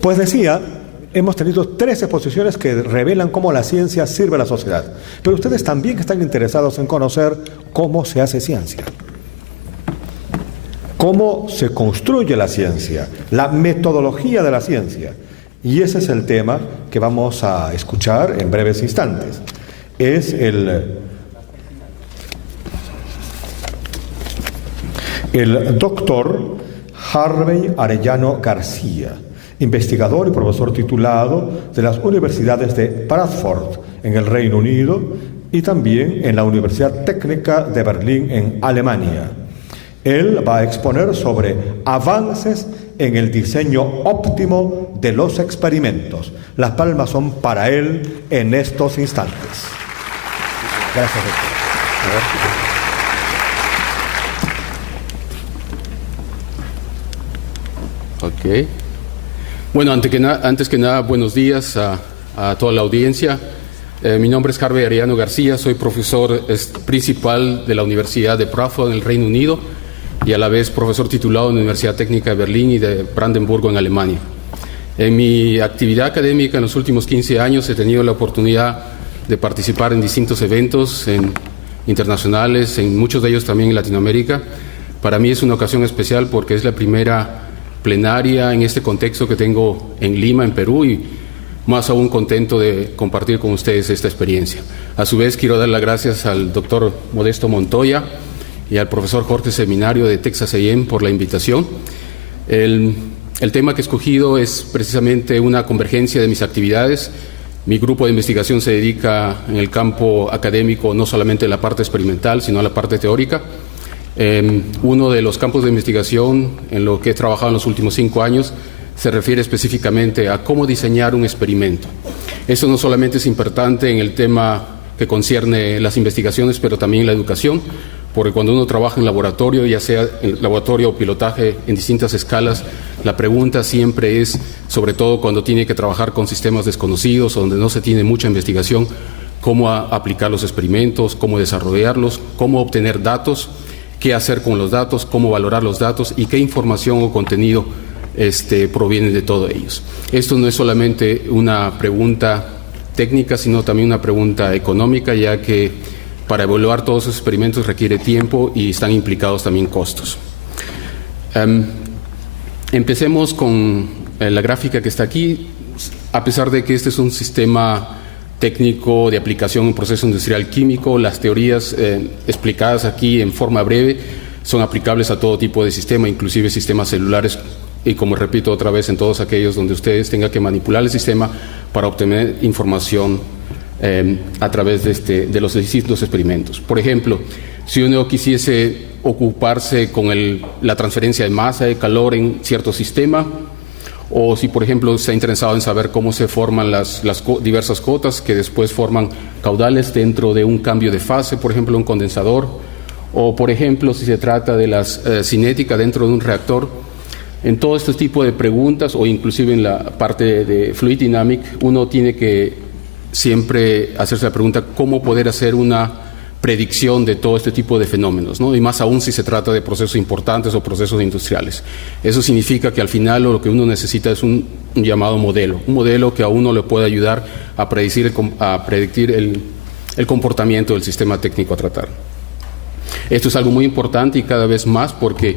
Pues decía, hemos tenido 3 exposiciones que revelan cómo la ciencia sirve a la sociedad. Pero ustedes también están interesados en conocer cómo se hace ciencia. Cómo se construye la ciencia, la metodología de la ciencia. Y ese es el tema que vamos a escuchar en breves instantes. Es el doctor Harvey Arellano García, investigador y profesor titulado de las universidades de Bradford en el Reino Unido y también en la Universidad Técnica de Berlín en Alemania. Él va a exponer sobre avances en el diseño óptimo de los experimentos. Las palmas son para él en estos instantes. Gracias, doctor. Ok. Bueno, antes que nada, buenos días a toda la audiencia. Mi nombre es Harvey Arellano García, soy profesor principal de la Universidad de Bradford en el Reino Unido y a la vez profesor titulado en la Universidad Técnica de Berlín y de Brandenburgo en Alemania. En mi actividad académica en los últimos 15 años he tenido la oportunidad de participar en distintos eventos internacionales, en muchos de ellos también en Latinoamérica. Para mí es una ocasión especial porque es la primera plenaria en este contexto que tengo en Lima, en Perú, y más aún contento de compartir con ustedes esta experiencia. A su vez quiero dar las gracias al doctor Modesto Montoya y al profesor Jorge Seminario de Texas A&M por la invitación. El tema que he escogido es precisamente una convergencia de mis actividades. Mi grupo de investigación se dedica en el campo académico no solamente a la parte experimental, sino a la parte teórica. Uno de los campos de investigación en lo que he trabajado en los últimos 5 años se refiere específicamente a cómo diseñar un experimento. Esto no solamente es importante en el tema que concierne las investigaciones, pero también la educación, porque cuando uno trabaja en laboratorio, ya sea en laboratorio o pilotaje en distintas escalas, la pregunta siempre es, sobre todo cuando tiene que trabajar con sistemas desconocidos, donde no se tiene mucha investigación, cómo aplicar los experimentos, cómo desarrollarlos, cómo obtener datos, qué hacer con los datos, cómo valorar los datos y qué información o contenido proviene de todos ellos. Esto no es solamente una pregunta técnica, sino también una pregunta económica, ya que para evaluar todos esos experimentos requiere tiempo y están implicados también costos. Empecemos con la gráfica que está aquí. A pesar de que este es un sistema técnico de aplicación en proceso industrial químico, las teorías explicadas aquí en forma breve son aplicables a todo tipo de sistema, inclusive sistemas celulares, y como repito otra vez, en todos aquellos donde ustedes tengan que manipular el sistema para obtener información a través de los distintos experimentos. Por ejemplo, si uno quisiese ocuparse con la transferencia de masa de calor en cierto sistema, o si, por ejemplo, está interesado en saber cómo se forman las diversas cotas que después forman caudales dentro de un cambio de fase, por ejemplo, un condensador, o, por ejemplo, si se trata de la cinética dentro de un reactor. En todo este tipo de preguntas, o inclusive en la parte de Fluid Dynamics, uno tiene que siempre hacerse la pregunta cómo poder hacer una predicción de todo este tipo de fenómenos, ¿no? Y más aún si se trata de procesos importantes o procesos industriales. Eso significa que al final lo que uno necesita es un llamado modelo, un modelo que a uno le puede ayudar a predecir el comportamiento del sistema técnico a tratar. Esto es algo muy importante y cada vez más porque,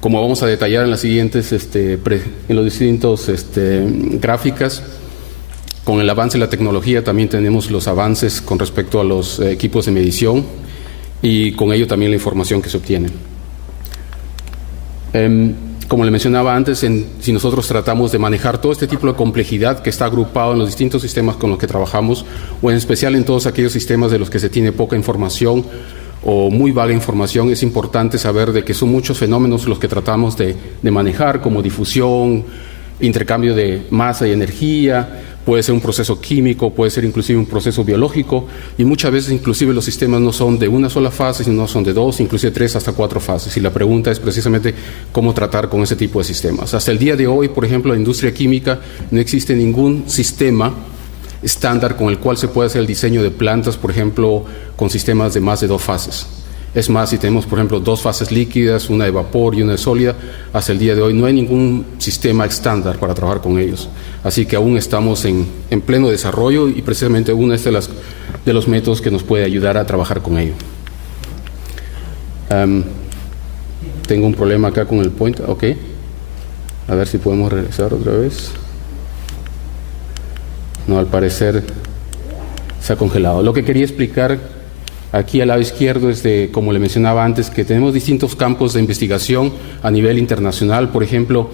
como vamos a detallar en las siguientes, en los distintos gráficas, con el avance de la tecnología también tenemos los avances con respecto a los equipos de medición y con ello también la información que se obtiene. Como le mencionaba antes, si nosotros tratamos de manejar todo este tipo de complejidad que está agrupado en los distintos sistemas con los que trabajamos, o en especial en todos aquellos sistemas de los que se tiene poca información o muy vaga información, es importante saber de que son muchos fenómenos los que tratamos de manejar, como difusión, intercambio de masa y energía. Puede ser un proceso químico, puede ser inclusive un proceso biológico, y muchas veces inclusive los sistemas no son de una sola fase, sino son de 2, inclusive 3 hasta 4 fases, y la pregunta es precisamente cómo tratar con ese tipo de sistemas. Hasta el día de hoy, por ejemplo, en la industria química no existe ningún sistema estándar con el cual se pueda hacer el diseño de plantas, por ejemplo, con sistemas de más de 2 fases. Es más, si tenemos, por ejemplo, 2 fases líquidas, una de vapor y una de sólida, hasta el día de hoy no hay ningún sistema estándar para trabajar con ellos. Así que aún estamos en pleno desarrollo y precisamente uno es de los métodos que nos puede ayudar a trabajar con ello. Tengo un problema acá con el pointer. Ok. A ver si podemos regresar otra vez. No, al parecer se ha congelado. Lo que quería explicar aquí al lado izquierdo es como le mencionaba antes, que tenemos distintos campos de investigación a nivel internacional, por ejemplo,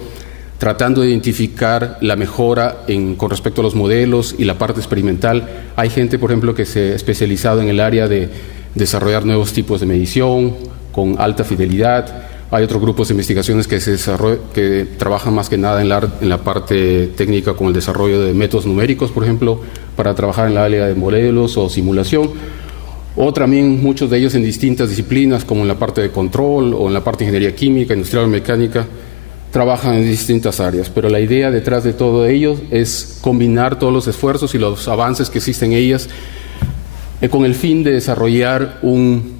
tratando de identificar la mejora con respecto a los modelos y la parte experimental. Hay gente, por ejemplo, que se ha especializado en el área de desarrollar nuevos tipos de medición con alta fidelidad. Hay otros grupos de investigaciones que trabajan más que nada en la parte técnica con el desarrollo de métodos numéricos, por ejemplo, para trabajar en la área de modelos o simulación. O también muchos de ellos en distintas disciplinas, como en la parte de control o en la parte de ingeniería química, industrial o mecánica, trabajan en distintas áreas. Pero la idea detrás de todo ello es combinar todos los esfuerzos y los avances que existen en ellas con el fin de desarrollar un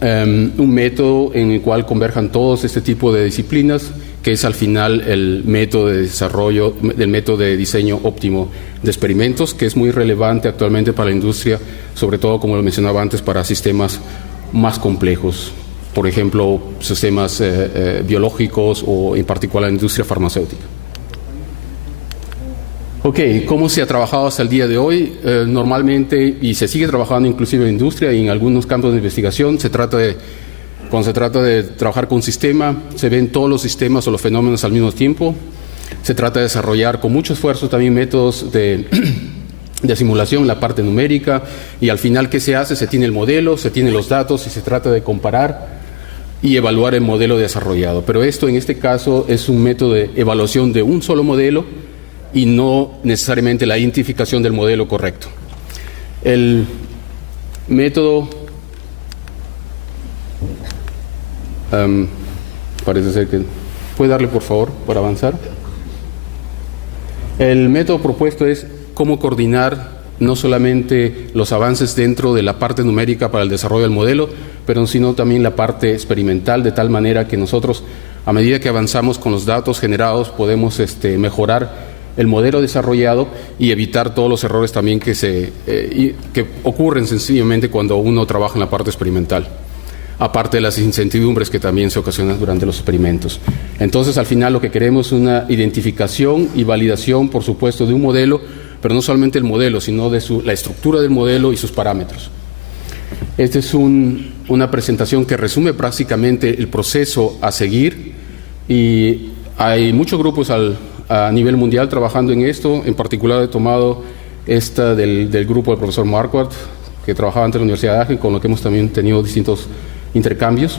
método en el cual converjan todos este tipo de disciplinas, que es al final el método de desarrollo, del método de diseño óptimo de experimentos, que es muy relevante actualmente para la industria, sobre todo, como lo mencionaba antes, para sistemas más complejos, por ejemplo, sistemas biológicos o en particular la industria farmacéutica. Ok, ¿cómo se ha trabajado hasta el día de hoy? Normalmente, y se sigue trabajando inclusive en industria y en algunos campos de investigación, cuando se trata de trabajar con un sistema, se ven todos los sistemas o los fenómenos al mismo tiempo. Se trata de desarrollar con mucho esfuerzo también métodos de simulación, la parte numérica, y al final, ¿qué se hace? Se tiene el modelo, se tienen los datos y se trata de comparar y evaluar el modelo desarrollado. Pero esto, en este caso, es un método de evaluación de un solo modelo y no necesariamente la identificación del modelo correcto. El método parece ser que... ¿Puede darle, por favor, para avanzar? El método propuesto es cómo coordinar no solamente los avances dentro de la parte numérica para el desarrollo del modelo, pero sino también la parte experimental, de tal manera que nosotros, a medida que avanzamos con los datos generados, podemos mejorar el modelo desarrollado y evitar todos los errores también que ocurren sencillamente cuando uno trabaja en la parte experimental, aparte de las incertidumbres que también se ocasionan durante los experimentos. Entonces, al final, lo que queremos es una identificación y validación, por supuesto, de un modelo, pero no solamente el modelo, sino de la estructura del modelo y sus parámetros. Esta es una presentación que resume prácticamente el proceso a seguir, y hay muchos grupos a nivel mundial trabajando en esto. En particular he tomado esta del grupo del profesor Marquardt, que trabajaba ante la Universidad de Aachen, con lo que hemos también tenido distintos intercambios.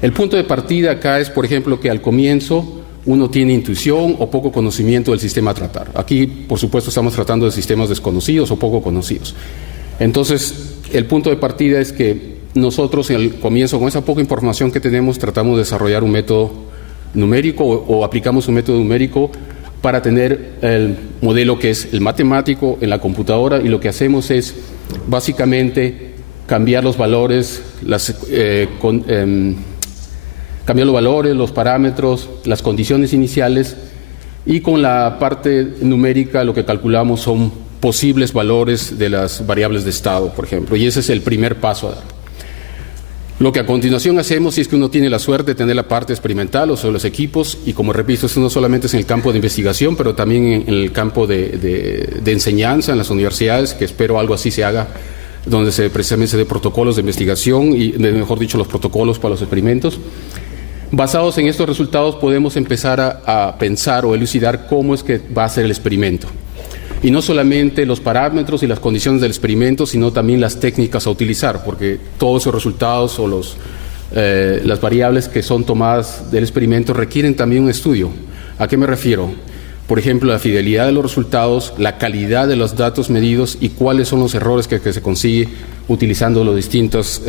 El punto de partida acá es, por ejemplo, que al comienzo uno tiene intuición o poco conocimiento del sistema a tratar. Aquí, por supuesto, estamos tratando de sistemas desconocidos o poco conocidos. Entonces, el punto de partida es que nosotros en el comienzo, con esa poca información que tenemos, tratamos de desarrollar un método numérico o aplicamos un método numérico para tener el modelo que es el matemático en la computadora, y lo que hacemos es básicamente cambiar los valores, cambiar los valores, los parámetros, las condiciones iniciales, y con la parte numérica lo que calculamos son posibles valores de las variables de estado, por ejemplo, y ese es el primer paso a dar. Lo que a continuación hacemos, si es que uno tiene la suerte de tener la parte experimental o sobre los equipos, y como repito, esto no solamente es en el campo de investigación, pero también en el campo de enseñanza en las universidades, que espero algo así se haga, donde precisamente se dé protocolos de investigación y, mejor dicho, los protocolos para los experimentos. Basados en estos resultados podemos empezar a pensar o elucidar cómo es que va a ser el experimento. Y no solamente los parámetros y las condiciones del experimento, sino también las técnicas a utilizar, porque todos esos resultados o las variables que son tomadas del experimento requieren también un estudio. ¿A qué me refiero? Por ejemplo, la fidelidad de los resultados, la calidad de los datos medidos y cuáles son los errores que se consigue utilizando las distintas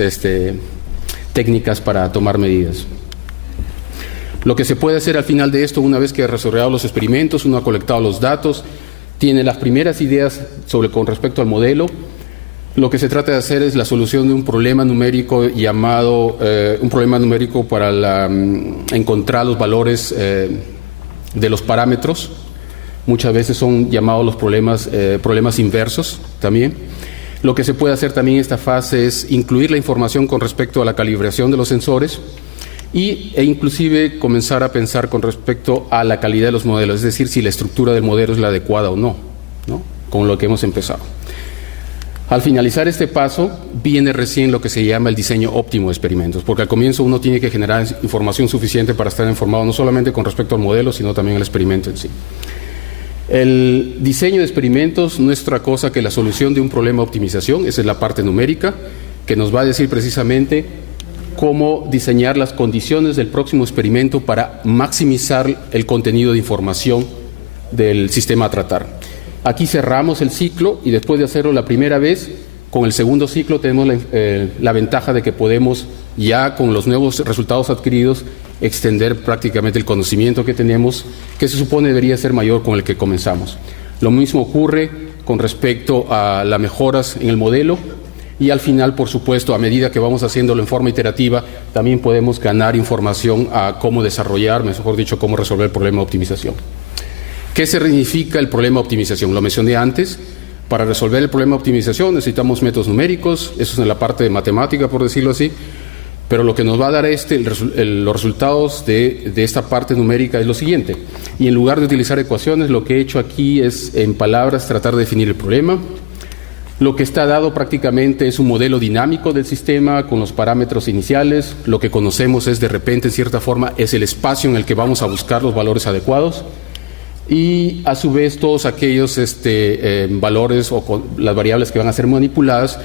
técnicas para tomar medidas. Lo que se puede hacer al final de esto, una vez que ha desarrollado los experimentos, uno ha colectado los datos, tiene las primeras ideas con respecto al modelo, lo que se trata de hacer es la solución de un problema numérico llamado, un problema numérico para encontrar los valores de los parámetros. Muchas veces son llamados los problemas inversos también. Lo que se puede hacer también en esta fase es incluir la información con respecto a la calibración de los sensores e inclusive comenzar a pensar con respecto a la calidad de los modelos, es decir, si la estructura del modelo es la adecuada o no, con lo que hemos empezado. Al finalizar este paso, viene recién lo que se llama el diseño óptimo de experimentos, porque al comienzo uno tiene que generar información suficiente para estar informado no solamente con respecto al modelo, sino también al experimento en sí. El diseño de experimentos no es otra cosa que la solución de un problema de optimización, esa es la parte numérica, que nos va a decir precisamente cómo diseñar las condiciones del próximo experimento para maximizar el contenido de información del sistema a tratar. Aquí cerramos el ciclo y después de hacerlo la primera vez, con el segundo ciclo tenemos la ventaja de que podemos ya con los nuevos resultados adquiridos extender prácticamente el conocimiento que tenemos, que se supone debería ser mayor con el que comenzamos. Lo mismo ocurre con respecto a las mejoras en el modelo y al final, por supuesto, a medida que vamos haciéndolo en forma iterativa, también podemos ganar información a cómo desarrollar, mejor dicho, cómo resolver el problema de optimización. ¿Qué significa el problema de optimización? Lo mencioné antes. Para resolver el problema de optimización necesitamos métodos numéricos, eso es en la parte de matemática, por decirlo así, pero lo que nos va a dar los resultados de esta parte numérica es lo siguiente. Y en lugar de utilizar ecuaciones, lo que he hecho aquí es, en palabras, tratar de definir el problema. Lo que está dado prácticamente es un modelo dinámico del sistema con los parámetros iniciales. Lo que conocemos es, de repente, en cierta forma, es el espacio en el que vamos a buscar los valores adecuados. Y a su vez todos aquellos valores o las variables que van a ser manipuladas,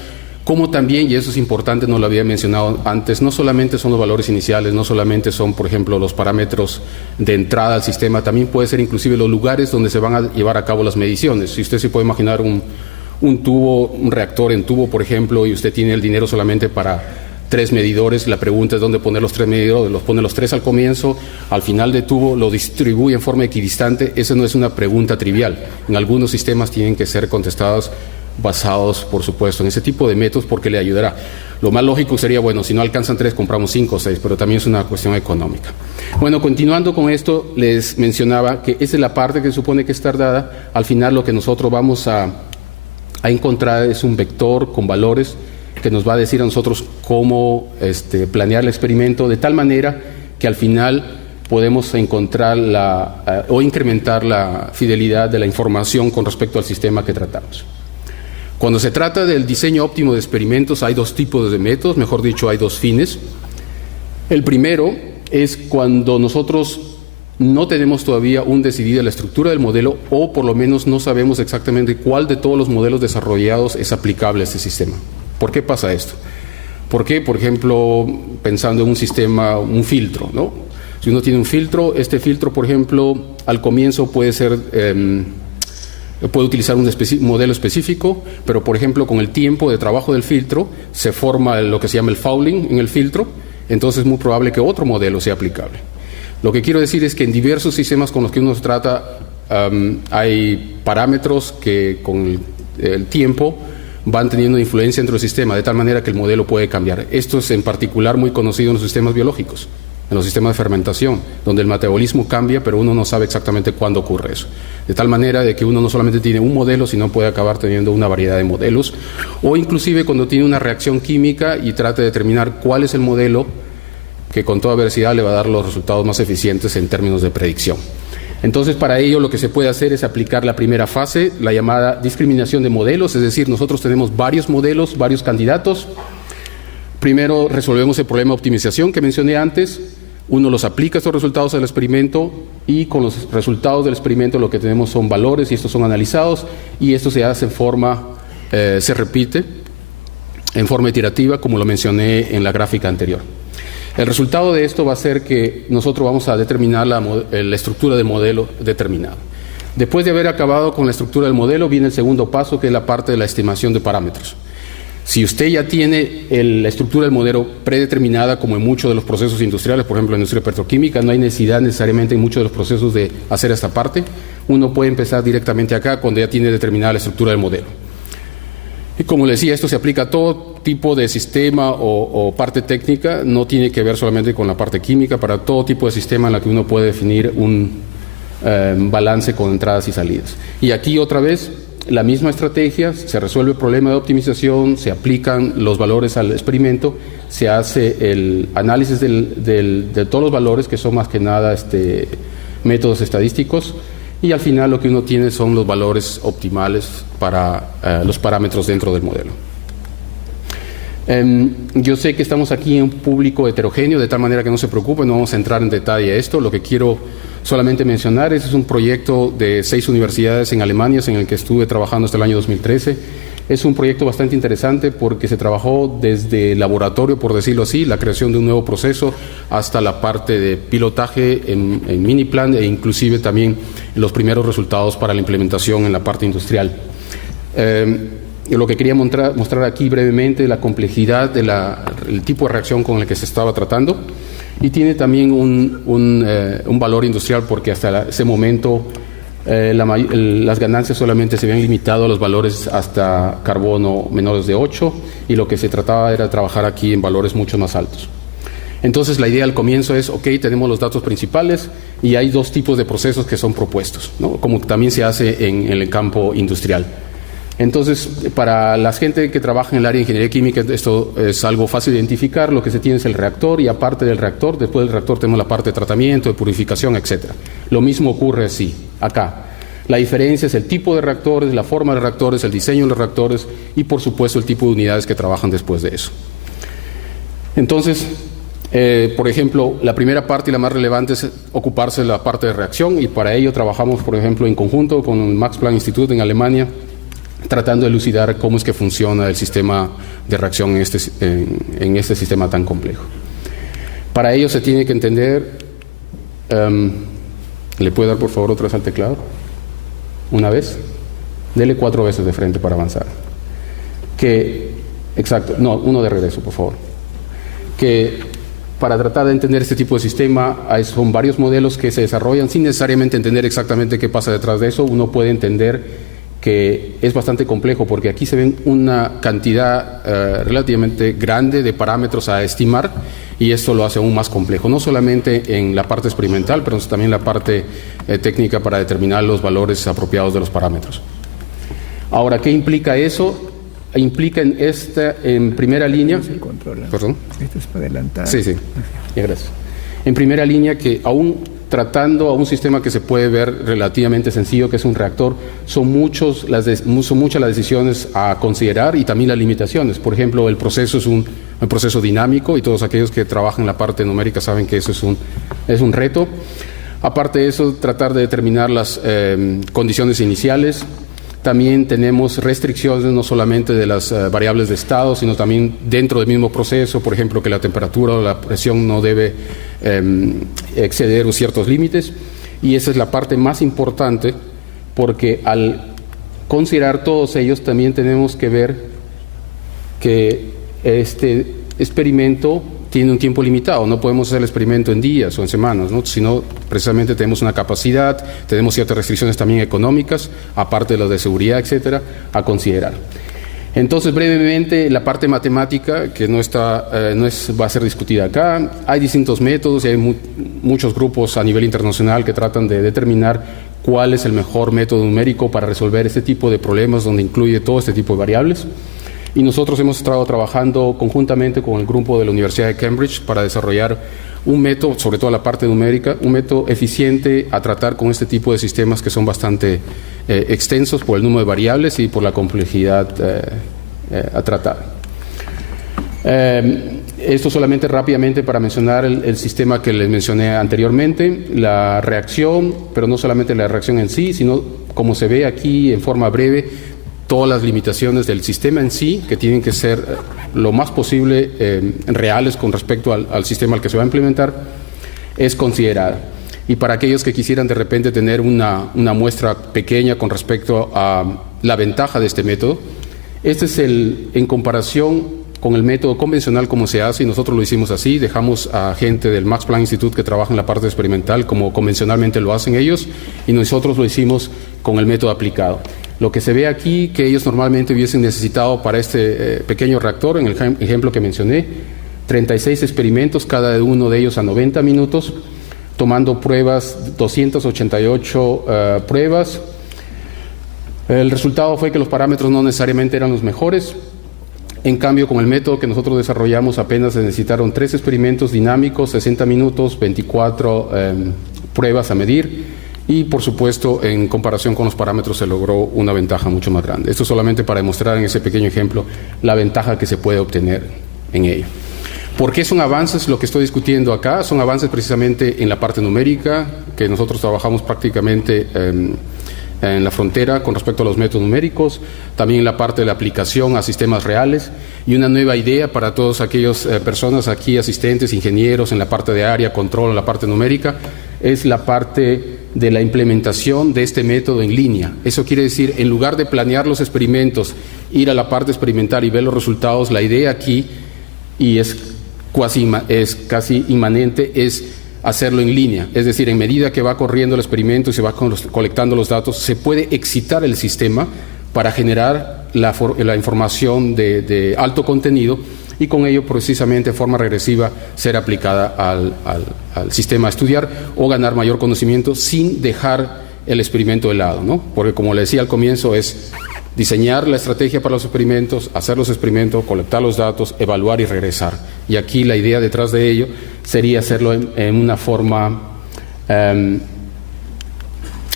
como también, y eso es importante, no lo había mencionado antes, no solamente son los valores iniciales, no solamente son, por ejemplo, los parámetros de entrada al sistema, también puede ser inclusive los lugares donde se van a llevar a cabo las mediciones. Si usted se puede imaginar un tubo, un reactor en tubo, por ejemplo, y usted tiene el dinero solamente para 3 medidores, la pregunta es dónde poner los 3 medidores, los pone los 3 al comienzo, al final del tubo lo distribuye en forma equidistante. Esa no es una pregunta trivial. En algunos sistemas tienen que ser contestados basados, por supuesto, en ese tipo de métodos porque le ayudará. Lo más lógico sería, bueno, si no alcanzan 3, compramos 5 o 6, pero también es una cuestión económica. Bueno, continuando con esto, les mencionaba que esa es la parte que supone que estar dada. Al final lo que nosotros vamos a encontrar es un vector con valores que nos va a decir a nosotros cómo planear el experimento de tal manera que al final podemos encontrar o incrementar la fidelidad de la información con respecto al sistema que tratamos. Cuando se trata del diseño óptimo de experimentos hay 2 tipos de métodos, mejor dicho, hay 2 fines. El primero es cuando nosotros no tenemos todavía decidida la estructura del modelo o por lo menos no sabemos exactamente cuál de todos los modelos desarrollados es aplicable a este sistema. ¿Por qué pasa esto? ¿Por qué? Por ejemplo, pensando en un sistema, un filtro, ¿no? Si uno tiene un filtro, este filtro, por ejemplo, al comienzo puede utilizar un modelo específico, pero por ejemplo con el tiempo de trabajo del filtro se forma lo que se llama el fouling en el filtro, entonces es muy probable que otro modelo sea aplicable. Lo que quiero decir es que en diversos sistemas con los que uno se trata hay parámetros que con el tiempo van teniendo influencia dentro del sistema, de tal manera que el modelo puede cambiar. Esto es en particular muy conocido en los sistemas biológicos, en los sistemas de fermentación, donde el metabolismo cambia, pero uno no sabe exactamente cuándo ocurre eso. De tal manera de que uno no solamente tiene un modelo, sino puede acabar teniendo una variedad de modelos, o inclusive cuando tiene una reacción química y trata de determinar cuál es el modelo que con toda veracidad le va a dar los resultados más eficientes en términos de predicción. Entonces, para ello lo que se puede hacer es aplicar la primera fase, la llamada discriminación de modelos, es decir, nosotros tenemos varios modelos, varios candidatos. Primero resolvemos el problema de optimización que mencioné antes, uno los aplica estos resultados al experimento y con los resultados del experimento lo que tenemos son valores y estos son analizados y esto se hace se repite en forma iterativa como lo mencioné en la gráfica anterior. El resultado de esto va a ser que nosotros vamos a determinar la estructura del modelo determinado. Después de haber acabado con la estructura del modelo, viene el segundo paso, que es la parte de la estimación de parámetros. Si usted ya tiene la estructura del modelo predeterminada, como en muchos de los procesos industriales, por ejemplo en la industria petroquímica, no hay necesidad necesariamente en muchos de los procesos de hacer esta parte. Uno puede empezar directamente acá cuando ya tiene determinada la estructura del modelo. Y como le decía, esto se aplica a todo tipo de sistema o parte técnica, no tiene que ver solamente con la parte química, para todo tipo de sistema en la que uno puede definir un balance con entradas y salidas. Y aquí otra vez la misma estrategia, se resuelve el problema de optimización, se aplican los valores al experimento, se hace el análisis de todos los valores, que son más que nada métodos estadísticos, y al final lo que uno tiene son los valores optimales para los parámetros dentro del modelo. Yo sé que estamos aquí en un público heterogéneo, de tal manera que no se preocupen, no vamos a entrar en detalle a esto. Lo que quiero solamente mencionar es un proyecto de 6 universidades en Alemania en el que estuve trabajando hasta el año 2013. Es un proyecto bastante interesante porque se trabajó desde el laboratorio, por decirlo así, la creación de un nuevo proceso, hasta la parte de pilotaje en mini plan e inclusive también los primeros resultados para la implementación en la parte industrial. Lo que quería mostrar aquí brevemente la complejidad del tipo de reacción con el que se estaba tratando, y tiene también un valor industrial porque hasta ese momento las ganancias solamente se habían limitado a los valores hasta carbono menores de 8, y lo que se trataba era trabajar aquí en valores mucho más altos. Entonces la idea al comienzo es, ok, tenemos los datos principales y hay 2 tipos de procesos que son propuestos, ¿no? Como también se hace en el campo industrial. Entonces, para la gente que trabaja en el área de ingeniería química, esto es algo fácil de identificar. Lo que se tiene es el reactor, y aparte del reactor, después del reactor tenemos la parte de tratamiento, de purificación, etc. Lo mismo ocurre así, acá. La diferencia es el tipo de reactores, la forma de reactores, el diseño de los reactores y, por supuesto, el tipo de unidades que trabajan después de eso. Entonces, por ejemplo, la primera parte y la más relevante es ocuparse de la parte de reacción, y para ello trabajamos, por ejemplo, en conjunto con el Max Planck Institute en Alemania, tratando de elucidar cómo es que funciona el sistema de reacción en este sistema tan complejo. Para ello se tiene que entender, ¿le puede dar por favor otra vez al teclado? ¿Una vez? Dele 4 veces de frente para avanzar. Exacto, no, uno de regreso, por favor. Que para tratar de entender este tipo de sistema son varios modelos que se desarrollan sin necesariamente entender exactamente qué pasa detrás de eso. Uno puede entender que es bastante complejo porque aquí se ven una cantidad relativamente grande de parámetros a estimar, y esto lo hace aún más complejo, no solamente en la parte experimental, pero también en la parte técnica para determinar los valores apropiados de los parámetros. Ahora, ¿qué implica eso? Implica en primera línea... Es el control. ¿Perdón? Esto es para adelantar. Sí, gracias. En primera línea, que aún tratando a un sistema que se puede ver relativamente sencillo, que es un reactor, son muchas las decisiones a considerar y también las limitaciones. Por ejemplo, el proceso es un proceso dinámico, y todos aquellos que trabajan en la parte numérica saben que eso es un reto. Aparte de eso, tratar de determinar las condiciones iniciales. También tenemos restricciones no solamente de las variables de estado, sino también dentro del mismo proceso, por ejemplo, que la temperatura o la presión no debe exceder ciertos límites. Y esa es la parte más importante, porque al considerar todos ellos también tenemos que ver que este experimento tiene un tiempo limitado. No podemos hacer el experimento en días o en semanas, ¿no? Sino precisamente tenemos una capacidad, tenemos ciertas restricciones también económicas, aparte de las de seguridad, etcétera, a considerar. Entonces, brevemente, la parte matemática, que va a ser discutida acá. Hay distintos métodos y hay muchos grupos a nivel internacional que tratan de determinar cuál es el mejor método numérico para resolver este tipo de problemas, donde incluye todo este tipo de variables. Y nosotros hemos estado trabajando conjuntamente con el grupo de la Universidad de Cambridge para desarrollar un método, sobre todo la parte numérica, un método eficiente a tratar con este tipo de sistemas que son bastante extensos por el número de variables y por la complejidad a tratar. Esto solamente rápidamente para mencionar el sistema que les mencioné anteriormente, la reacción, pero no solamente la reacción en sí, sino como se ve aquí en forma breve, todas las limitaciones del sistema en sí, que tienen que ser lo más posible reales con respecto al sistema al que se va a implementar, es considerada. Y para aquellos que quisieran de repente tener una muestra pequeña con respecto a la ventaja de este método, este es en comparación con el método convencional como se hace, y nosotros lo hicimos así, dejamos a gente del Max Planck Institute que trabaja en la parte experimental como convencionalmente lo hacen ellos, y nosotros lo hicimos con el método aplicado. Lo que se ve aquí, que ellos normalmente hubiesen necesitado para este pequeño reactor, en el ejemplo que mencioné, 36 experimentos, cada uno de ellos a 90 minutos, tomando pruebas, 288 pruebas. El resultado fue que los parámetros no necesariamente eran los mejores. En cambio, con el método que nosotros desarrollamos apenas se necesitaron 3 experimentos dinámicos, 60 minutos, 24 pruebas a medir y, por supuesto, en comparación con los parámetros se logró una ventaja mucho más grande. Esto solamente para demostrar en ese pequeño ejemplo la ventaja que se puede obtener en ello. ¿Por qué son avances lo que estoy discutiendo acá? Son avances precisamente en la parte numérica, que nosotros trabajamos prácticamente en la frontera con respecto a los métodos numéricos, también en la parte de la aplicación a sistemas reales y una nueva idea para todas aquellas personas aquí, asistentes, ingenieros en la parte de área, control, en la parte numérica, es la parte de la implementación de este método en línea. Eso quiere decir, en lugar de planear los experimentos, ir a la parte experimental y ver los resultados, la idea aquí, y es casi inmanente, es hacerlo en línea, es decir, en medida que va corriendo el experimento y se va colectando los datos, se puede excitar el sistema para generar la información de alto contenido y con ello precisamente de forma regresiva ser aplicada al sistema a estudiar o ganar mayor conocimiento sin dejar el experimento de lado, ¿no? Porque como le decía al comienzo es diseñar la estrategia para los experimentos, hacer los experimentos, colectar los datos, evaluar y regresar. Y aquí la idea detrás de ello sería hacerlo en una forma en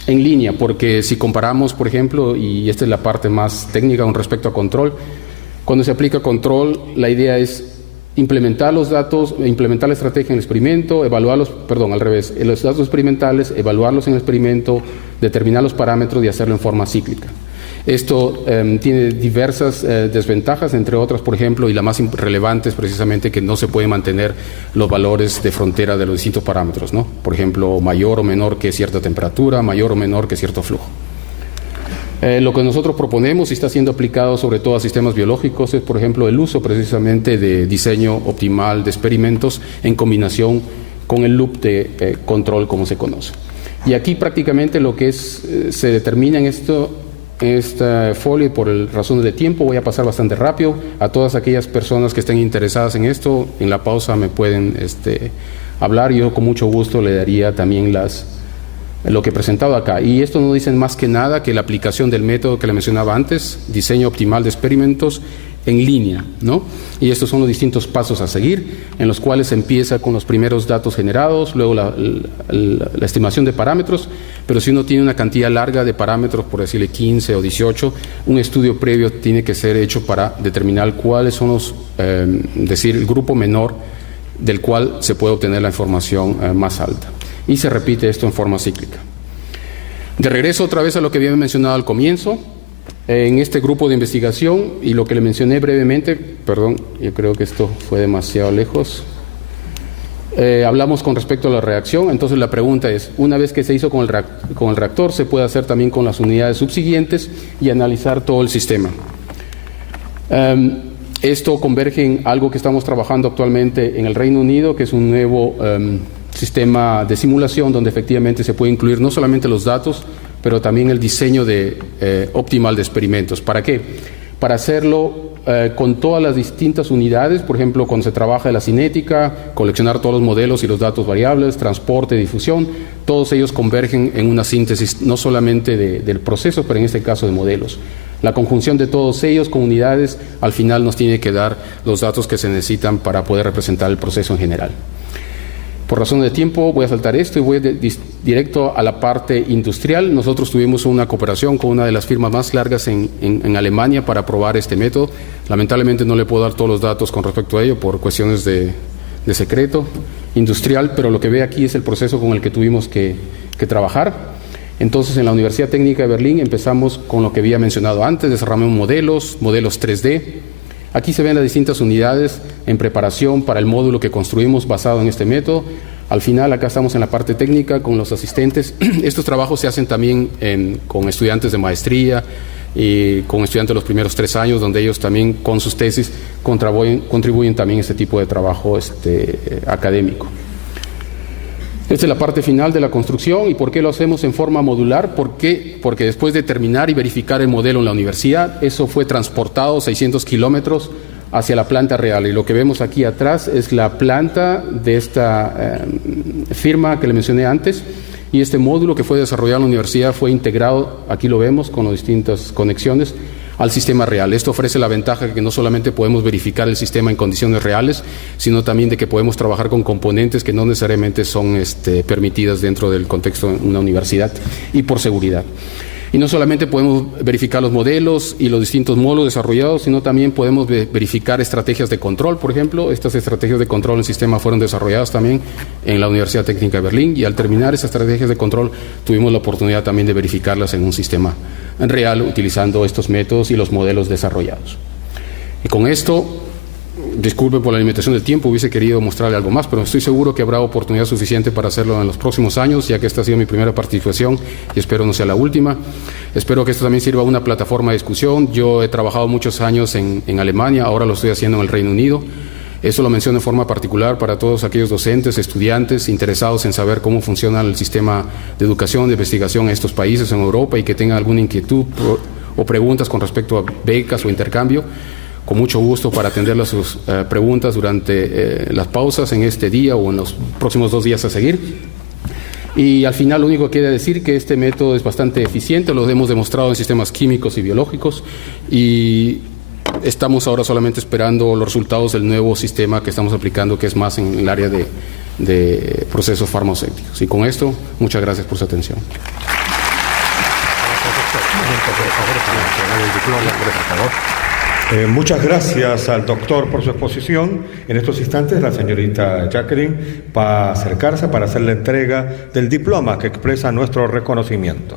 línea, porque si comparamos, por ejemplo, y esta es la parte más técnica con respecto a control, cuando se aplica control, la idea es implementar los datos, implementar la estrategia en el experimento, los datos experimentales, evaluarlos en el experimento, determinar los parámetros y hacerlo en forma cíclica. Esto tiene diversas desventajas, entre otras, por ejemplo, y la más relevante es precisamente que no se pueden mantener los valores de frontera de los distintos parámetros, ¿no? Por ejemplo, mayor o menor que cierta temperatura, mayor o menor que cierto flujo. Lo que nosotros proponemos y está siendo aplicado sobre todo a sistemas biológicos es, por ejemplo, el uso precisamente de diseño optimal de experimentos en combinación con el loop de control como se conoce. Y aquí prácticamente lo que se determina en esta folio, y por razones de tiempo voy a pasar bastante rápido. A todas aquellas personas que estén interesadas en esto, en la pausa me pueden hablar. Yo con mucho gusto le daría también lo que he presentado acá. Y esto no dicen más que nada que la aplicación del método que le mencionaba antes, diseño optimal de experimentos en línea, ¿no? Y estos son los distintos pasos a seguir, en los cuales se empieza con los primeros datos generados, luego la estimación de parámetros, pero si uno tiene una cantidad larga de parámetros, por decirle 15 o 18, un estudio previo tiene que ser hecho para determinar cuáles son el grupo menor del cual se puede obtener la información más alta. Y se repite esto en forma cíclica. De regreso otra vez a lo que había mencionado al comienzo, en este grupo de investigación, y lo que le mencioné brevemente, perdón, yo creo que esto fue demasiado lejos, hablamos con respecto a la reacción. Entonces la pregunta es, una vez que se hizo con el reactor, se puede hacer también con las unidades subsiguientes y analizar todo el sistema. Esto converge en algo que estamos trabajando actualmente en el Reino Unido, que es un nuevo sistema de simulación donde efectivamente se puede incluir no solamente los datos, pero también el diseño optimal de experimentos. ¿Para qué? Para hacerlo con todas las distintas unidades, por ejemplo, cuando se trabaja de la cinética, coleccionar todos los modelos y los datos variables, transporte, difusión, todos ellos convergen en una síntesis no solamente del proceso, pero en este caso de modelos. La conjunción de todos ellos con unidades al final nos tiene que dar los datos que se necesitan para poder representar el proceso en general. Por razón de tiempo voy a saltar esto y voy directo a la parte industrial. Nosotros tuvimos una cooperación con una de las firmas más largas en Alemania para probar este método. Lamentablemente no le puedo dar todos los datos con respecto a ello por cuestiones de secreto industrial, pero lo que ve aquí es el proceso con el que tuvimos que trabajar. Entonces, en la Universidad Técnica de Berlín empezamos con lo que había mencionado antes, desarrollamos modelos 3D. Aquí se ven las distintas unidades en preparación para el módulo que construimos basado en este método. Al final, acá estamos en la parte técnica con los asistentes. Estos trabajos se hacen también con estudiantes de maestría y con estudiantes de los primeros 3 años, donde ellos también con sus tesis contribuyen también a este tipo de trabajo académico. Esta es la parte final de la construcción. ¿Y por qué lo hacemos en forma modular? ¿Por qué? Porque después de terminar y verificar el modelo en la universidad, eso fue transportado 600 kilómetros hacia la planta real. Y lo que vemos aquí atrás es la planta de esta firma que le mencioné antes. Y este módulo que fue desarrollado en la universidad fue integrado, aquí lo vemos, con las distintas conexiones, al sistema real. Esto ofrece la ventaja de que no solamente podemos verificar el sistema en condiciones reales, sino también de que podemos trabajar con componentes que no necesariamente son permitidas dentro del contexto de una universidad y por seguridad. Y no solamente podemos verificar los modelos y los distintos módulos desarrollados, sino también podemos verificar estrategias de control. Por ejemplo, estas estrategias de control en sistema fueron desarrolladas también en la Universidad Técnica de Berlín, y al terminar esas estrategias de control tuvimos la oportunidad también de verificarlas en un sistema real utilizando estos métodos y los modelos desarrollados. Y con esto, disculpe por la limitación del tiempo, hubiese querido mostrarle algo más, pero estoy seguro que habrá oportunidad suficiente para hacerlo en los próximos años, ya que esta ha sido mi primera participación y espero no sea la última. Espero que esto también sirva una plataforma de discusión. Yo he trabajado muchos años en Alemania, ahora lo estoy haciendo en el Reino Unido. Eso lo menciono de forma particular para todos aquellos docentes, estudiantes interesados en saber cómo funciona el sistema de educación, de investigación en estos países en Europa y que tengan alguna inquietud o preguntas con respecto a becas o intercambio. Con mucho gusto para atender sus preguntas durante las pausas en este día o en los próximos 2 días a seguir. Y al final lo único que queda decir que este método es bastante eficiente, lo hemos demostrado en sistemas químicos y biológicos, y estamos ahora solamente esperando los resultados del nuevo sistema que estamos aplicando, que es más en el área de procesos farmacéuticos. Y con esto, muchas gracias por su atención. Muchas gracias al doctor por su exposición. En estos instantes la señorita Jacqueline va a acercarse para hacer la entrega del diploma que expresa nuestro reconocimiento.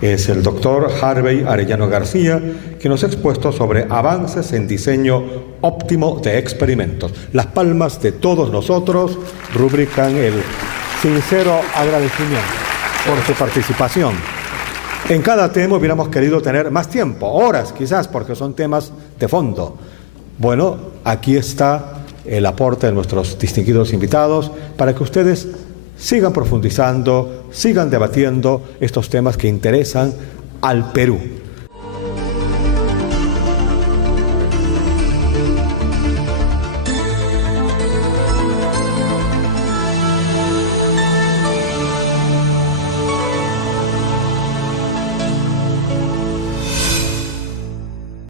Es el doctor Harvey Arellano García, que nos ha expuesto sobre avances en diseño óptimo de experimentos. Las palmas de todos nosotros rubrican el sincero agradecimiento por su participación. En cada tema hubiéramos querido tener más tiempo, horas quizás, porque son temas de fondo. Bueno, aquí está el aporte de nuestros distinguidos invitados para que ustedes sigan profundizando, sigan debatiendo estos temas que interesan al Perú.